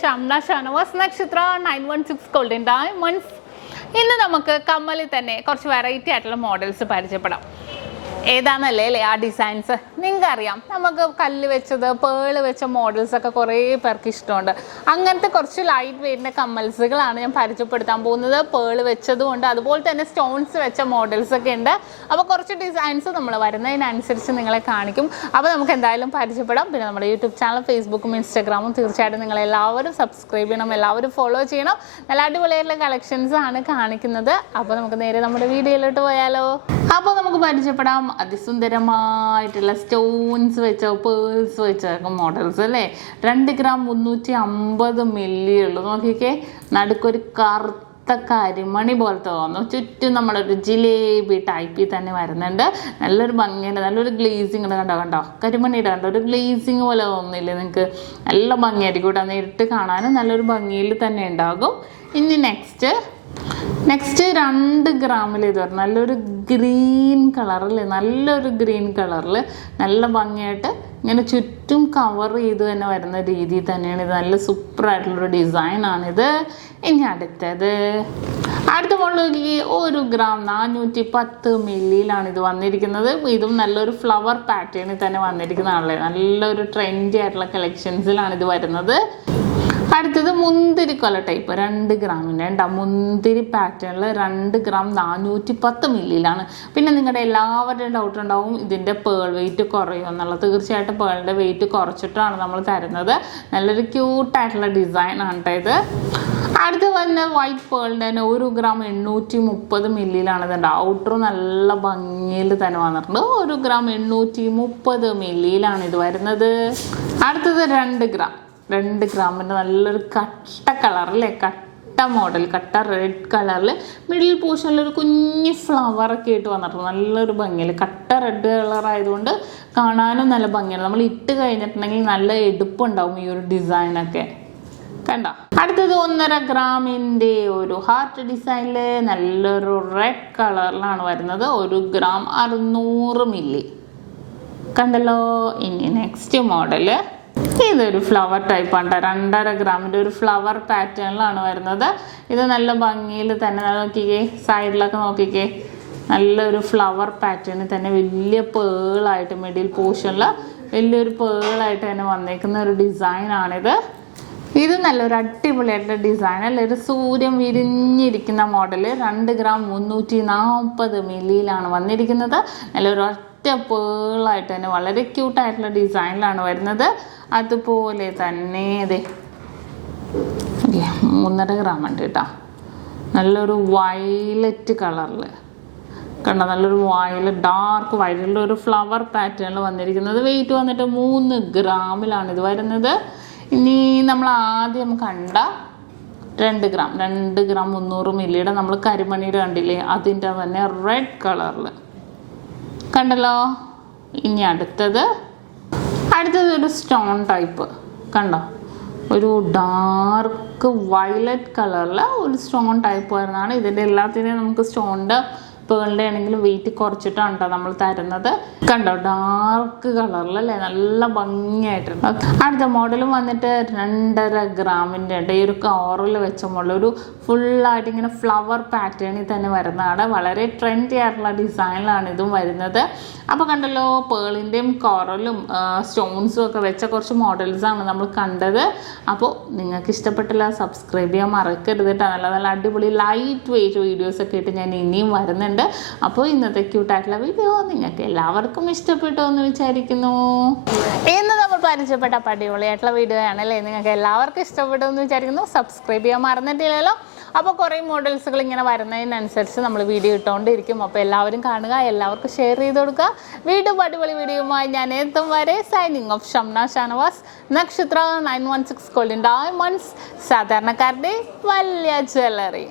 SHAMNA Nakshathra 916 Golden Diamonds. ഇന്ന് നമുക്ക് കമ്മലിൽ തന്നെ കുറച്ച് വെറൈറ്റി ആയിട്ടുള്ള മോഡൽസ് പരിചയപ്പെടാം. ഏതാണെന്നല്ലേ ആ ഡിസൈൻസ് നിങ്ങൾക്കറിയാം. നമുക്ക് കല്ല് വെച്ചത് പേള് വെച്ച മോഡൽസ് ഒക്കെ കുറേ പേർക്ക് ഇഷ്ടമുണ്ട്. അങ്ങനത്തെ കുറച്ച് ലൈറ്റ് വെയ്റ്റിൻ്റെ കമ്മൽസുകളാണ് ഞാൻ പരിചയപ്പെടുത്താൻ പോകുന്നത്. പേള് വെച്ചതുകൊണ്ട് അതുപോലെ തന്നെ സ്റ്റോൺസ് വെച്ച മോഡൽസ് ഒക്കെ ഉണ്ട്. അപ്പോൾ കുറച്ച് ഡിസൈൻസ് നമ്മൾ വരുന്നതിനനുസരിച്ച് നിങ്ങളെ കാണിക്കും. അപ്പോൾ നമുക്ക് എന്തായാലും പരിചയപ്പെടാം. പിന്നെ നമ്മുടെ യൂട്യൂബ് ചാനൽ, ഫേസ്ബുക്കും ഇൻസ്റ്റാഗ്രാമും തീർച്ചയായിട്ടും നിങ്ങളെല്ലാവരും സബ്സ്ക്രൈബ് ചെയ്യണം, എല്ലാവരും ഫോളോ ചെയ്യണം. നല്ല അടിപൊളിയായിട്ടുള്ള കളക്ഷൻസ് ആണ് കാണിക്കുന്നത്. അപ്പോൾ നമുക്ക് നേരെ നമ്മുടെ വീഡിയോയിലോട്ട് പോയാലോ. അപ്പോൾ നമുക്ക് പരിചയപ്പെടാം അതിസുന്ദരമായിട്ടുള്ള സ്റ്റോൺസ് വെച്ച പേൾസ് വെച്ച മോഡൽസ് അല്ലേ. 2 ഗ്രാം 350 മില്ലി ഉള്ളൂ. നോക്കിക്കേ, നടുക്കൊരു കറുത്ത കരിമണി പോലത്തെ തോന്നുന്നു. ചുറ്റും നമ്മളൊരു ജിലേബി ടൈപ്പിൽ തന്നെ വരുന്നുണ്ട്. നല്ലൊരു ഭംഗിയുണ്ട്, നല്ലൊരു ഗ്ലേസിങ് കണ്ടോ കരിമണിയുടെ കണ്ടോ, ഒരു ഗ്ലേസിങ് പോലെ തോന്നുന്നില്ലേ നിങ്ങൾക്ക്? നല്ല ഭംഗിയായിരിക്കും കേട്ടോ, നേരിട്ട് കാണാനും നല്ലൊരു ഭംഗിയിൽ തന്നെ ഉണ്ടാകും. ഇനി നെക്സ്റ്റ് 2 ഗ്രാമിൽ ഇത് വരും. നല്ലൊരു ഗ്രീൻ കളറിൽ, നല്ലൊരു ഗ്രീൻ കളറിൽ നല്ല ഭംഗിയായിട്ട് ഇങ്ങനെ ചുറ്റും കവർ ചെയ്ത് തന്നെ വരുന്ന രീതിയിൽ തന്നെയാണ് ഇത്. നല്ല സൂപ്പറായിട്ടുള്ളൊരു ഡിസൈനാണിത്. ഇനി അടുത്ത മോഡലിലേക്ക് 1 ഗ്രാം 410 മില്ലിയിലാണ് ഇത് വന്നിരിക്കുന്നത്. ഇതും നല്ലൊരു ഫ്ലവർ പാറ്റേണിൽ തന്നെ വന്നിരിക്കുന്നതാണല്ലേ. നല്ലൊരു ട്രെൻഡി ആയിട്ടുള്ള കളക്ഷൻസിലാണ് ഇത് വരുന്നത്. അടുത്തത് മുന്തിരി കൊല ടൈപ്പ് 2 ഗ്രാമിൻ്റെ മുന്തിരി പാറ്റേണിൽ 2 ഗ്രാം 410 മില്ലിയിലാണ്. പിന്നെ നിങ്ങളുടെ എല്ലാവരുടെയും ഡൗട്ട് ഉണ്ടാവും ഇതിൻ്റെ പേൾ വെയിറ്റ് കുറയും എന്നുള്ളത്. തീർച്ചയായിട്ടും പേളിൻ്റെ വെയിറ്റ് കുറച്ചിട്ടാണ് നമ്മൾ തരുന്നത്. നല്ലൊരു ക്യൂട്ടായിട്ടുള്ള ഡിസൈനാണ് കേട്ടോ ഇത്. അടുത്ത് വന്ന വൈറ്റ് പേളിൻ്റെ തന്നെ 1 ഗ്രാം 830 മില്ലിയിലാണ് ഇതുണ്ട്. ഔട്ടർ നല്ല ഭംഗിയിൽ തന്നെ വന്നിട്ടുണ്ട്. 1 ഗ്രാം 830 മില്ലിയിലാണ് ഇത് വരുന്നത്. അടുത്തത് 2 ഗ്രാമിൻ്റെ നല്ലൊരു കട്ട കളറല്ലേ, കട്ട മോഡൽ, കട്ട റെഡ് കളറിൽ മിഡിൽ പോർഷനിലൊരു കുഞ്ഞ് ഫ്ലവറൊക്കെ ആയിട്ട് വന്നിട്ടുണ്ട്. നല്ലൊരു ഭംഗിയിൽ കട്ട റെഡ് കളർ ആയതുകൊണ്ട് കാണാനും നല്ല ഭംഗിയാണ്. നമ്മൾ ഇട്ട് കഴിഞ്ഞിട്ടുണ്ടെങ്കിൽ നല്ല എടുപ്പുണ്ടാവും ഈ ഒരു ഡിസൈനൊക്കെ കണ്ടോ. അടുത്തത് 1.5 ഗ്രാമിൻ്റെ ഒരു ഹാർട്ട് ഡിസൈനിൽ നല്ലൊരു റെഡ് കളറിലാണ് വരുന്നത്. 1 ഗ്രാം 600 മില്ലി കണ്ടല്ലോ. ഇനി നെക്സ്റ്റ് മോഡല് ഇതൊരു ഫ്ലവർ ടൈപ്പാണ്. 2.5 ഗ്രാമിൻ്റെ ഒരു ഫ്ലവർ പാറ്റേണിലാണ് വരുന്നത്. ഇത് നല്ല ഭംഗിയിൽ തന്നെ നോക്കിക്കേ, സൈഡിലൊക്കെ നോക്കിക്കേ, നല്ലൊരു ഫ്ലവർ പാറ്റേണിൽ തന്നെ വലിയ പേളായിട്ട് മിഡിൽ പോർഷനിൽ വലിയൊരു പേളായിട്ട് തന്നെ വന്നേക്കുന്ന ഒരു ഡിസൈനാണിത്. ഇത് നല്ലൊരു അടിപൊളിയായിട്ടുള്ള ഡിസൈൻ അല്ലേ. ഒരു സൂര്യൻ വിരിഞ്ഞിരിക്കുന്ന മോഡല് 2 ഗ്രാം 340 മില്ലിയിലാണ് വന്നിരിക്കുന്നത്. നല്ലൊരു പേളായിട്ട് തന്നെ വളരെ ക്യൂട്ടായിട്ടുള്ള ഡിസൈനിലാണ് വരുന്നത്. അതുപോലെ തന്നെ അതെ 3.5 ഗ്രാം ഉണ്ട് കേട്ടോ. നല്ലൊരു വയലറ്റ് കളറിൽ കണ്ടോ, നല്ലൊരു ഡാർക്ക് വയലറ്റ് ഒരു ഫ്ലവർ പാറ്റേണിൽ വന്നിരിക്കുന്നത്. വെയിറ്റ് വന്നിട്ട് 3 ഗ്രാമിലാണ് ഇത് വരുന്നത്. ഇനി നമ്മൾ ആദ്യം കണ്ട 2 ഗ്രാം 300 മില്ലിയുടെ നമ്മൾ കരിമണിയുടെ കണ്ടില്ലേ, അതിൻ്റെ തന്നെ റെഡ് കളറിൽ കണ്ടല്ലോ. ഇനി അടുത്തത് ഒരു സ്റ്റോൺ ടൈപ്പ് കണ്ടോ, ഒരു ഡാർക്ക് വയലറ്റ് കളറിൽ ഒരു സ്റ്റോൺ ടൈപ്പ് വരുന്നതാണ്. ഇതിൻ്റെ എല്ലാത്തിനെയും നമുക്ക് സ്റ്റോണിൻ്റെ പേളിൻ്റെ ആണെങ്കിലും വെയിറ്റ് കുറച്ചിട്ടാണ് കേട്ടോ നമ്മൾ തരുന്നത്. കണ്ടോ, ഡാർക്ക് കളറിലല്ലേ, നല്ല ഭംഗിയായിട്ടുണ്ട്. അടുത്ത മോഡലും വന്നിട്ട് 2.5 ഗ്രാമിൻ്റെ ഉണ്ട്. ഈ ഒരു കവറിൽ വെച്ച മോഡൽ ഒരു ഫുള്ളായിട്ട് ഇങ്ങനെ ഫ്ലവർ പാറ്റേണിൽ തന്നെ വരുന്നതാണ്. വളരെ ട്രെൻഡി ആയിട്ടുള്ള ഡിസൈനിലാണ് ഇതും വരുന്നത്. അപ്പോൾ കണ്ടല്ലോ, പേളിൻ്റെയും കോറലും സ്റ്റോൺസും ഒക്കെ വെച്ച കുറച്ച് മോഡൽസാണ് നമ്മൾ കണ്ടത്. അപ്പോൾ നിങ്ങൾക്ക് ഇഷ്ടപ്പെട്ടില്ല സബ്സ്ക്രൈബ് ചെയ്യാൻ മറക്കരുത് കേട്ടോ. നല്ല അടിപൊളി ലൈറ്റ് വെയിറ്റ് വീഡിയോസൊക്കെ ആയിട്ട് ഞാൻ ഇനിയും വരുന്നുണ്ട്. അപ്പോൾ ഇന്നത്തെ ക്യൂട്ടായിട്ടുള്ള വീഡിയോ നിങ്ങൾക്ക് എല്ലാവർക്കും ഇഷ്ടപ്പെട്ടോ എന്ന് വിചാരിക്കുന്നു. ഇന്ന് നമ്മൾ പരിചയപ്പെട്ട അടിപൊളിയായിട്ടുള്ള വീഡിയോ ആണല്ലേ. നിങ്ങൾക്ക് എല്ലാവർക്കും ഇഷ്ടപ്പെട്ടോ എന്ന് വിചാരിക്കുന്നു. സബ്സ്ക്രൈബ് ചെയ്യാൻ മറന്നിട്ടില്ലല്ലോ. അപ്പോൾ കുറേ മോഡൽസുകൾ ഇങ്ങനെ വരുന്നതിനനുസരിച്ച് നമ്മൾ വീഡിയോ ഇട്ടുകൊണ്ടിരിക്കും. അപ്പോൾ എല്ലാവരും കാണുക, എല്ലാവർക്കും ഷെയർ ചെയ്ത് കൊടുക്കുക. വീണ്ടും അടിപൊളി വീഡിയോയുമായി ഞാൻ എത്തും വരെ സൈനിങ് ഓഫ് ഷംന ഷാനവാസ്, നക്ഷത്ര 916 ഗോൾഡൻ ഡയമണ്ട്സ്, സാധാരണക്കാരുടെ വലിയ ജ്വല്ലറി.